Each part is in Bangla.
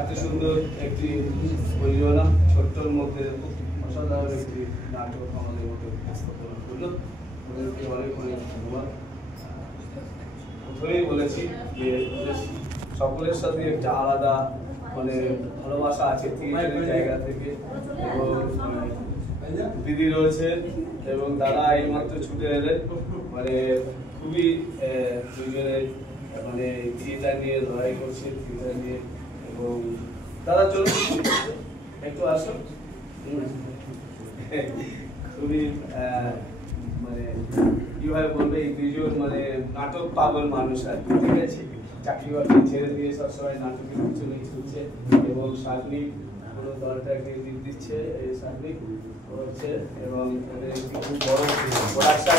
এত সুন্দর একটি প্রযোজনা ছোট্টর মধ্যে অসাধারণ একটি নাটক আমাদের মধ্যে উপস্থাপন করলো। ওদেরকে অনেক অনেক ধন্যবাদ। প্রথমেই বলেছি যে সকলের সাথে একটা আলাদা ভালোবাসা আছে থিয়েটারের জায়গা থেকে, এবং দিদি রয়েছে এবং দাদা এইমাত্র ছুটে এলেন। খুবই দুজনে থিয়েটার নিয়ে লড়াই করছে, থিয়েটার নিয়ে। এবং দাদা চলুন একটু আসুন। খুবই কিভাবে বলবে, এই দুজন নাটক পাগল মানুষ আর কি, ঠিক আছে। চাকরি বাকরি ছেড়ে দিয়ে সবসময় নাটকের পিছনে ছুটছে, এবং সার্বিক কোনো দলটাকে লিড দিচ্ছে এই সার্বিক হচ্ছে, এবং খুব বড় প্রোডাকশন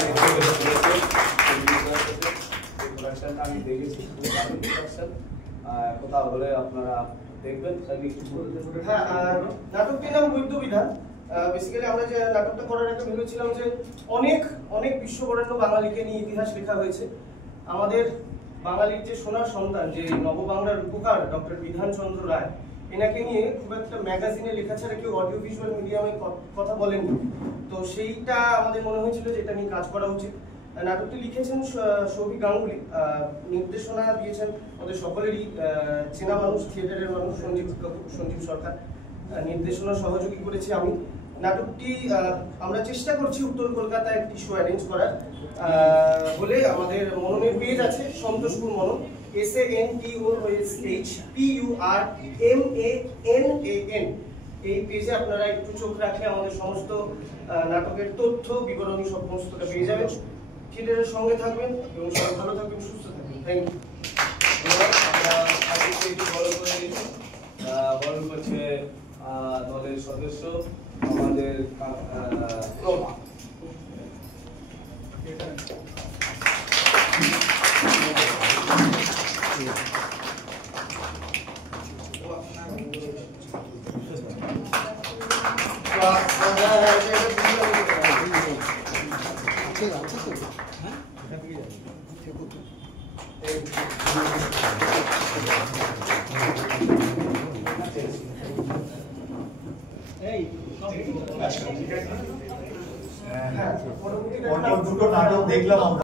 প্রোডাকশনটা আমি দেখেছি, খুব ভালো প্রোডাকশন। কোথাও হলে আপনারা দেখবেন। হ্যাঁ, নাটকটির নাম বৈদ্যবিধান। বেসিক্যালি আমরা যে নাটকটা করার একটা ভেবেছিলাম যে অনেক অনেক বিশ্ববরেণ্য বাঙালিকে নিয়ে ইতিহাস লেখা হয়েছে। আমাদের বাঙালির যে সোনার সন্তান, যে নববাংলার রূপকার ডক্টর বিধানচন্দ্র রায়, এনাকে নিয়ে খুব একটা ম্যাগাজিনে লেখা ছাড়া কেউ অডিও ভিজুয়াল মিডিয়ামে কথা বলেননি। তো সেইটা আমাদের মনে হয়েছিল যে এটা নিয়ে কাজ করা উচিত। নাটকটি লিখেছেন সৌভিক গাঙ্গুলি, নির্দেশনা দিয়েছেন ওদের সকলেরই চেনা মানুষ, থিয়েটারের মানুষ সঞ্জীব সরকার। নির্দেশনা সহযোগী করেছি আমি। নাটকটি আমরা চেষ্টা করছি উত্তর কলকাতায় একটি শো অ্যারেঞ্জ করার বলে আমাদের মননের পেজ আছে, সন্তোষপুর মনন, SANTOSHPURMANAN। এই পেজে আপনারা একটু চোখ রাখলে আমাদের সমস্ত নাটকের তথ্য বিবরণী সমস্তটা পেয়ে যাবেন। থিয়েটারের সঙ্গে থাকবেন এবং সবাই ভালো থাকবেন, সুস্থ থাকবেন। Thank you. বরণ করছে দলের সদস্য আমাদের প্রভা। দুটো নাটক দেখলাম আমরা।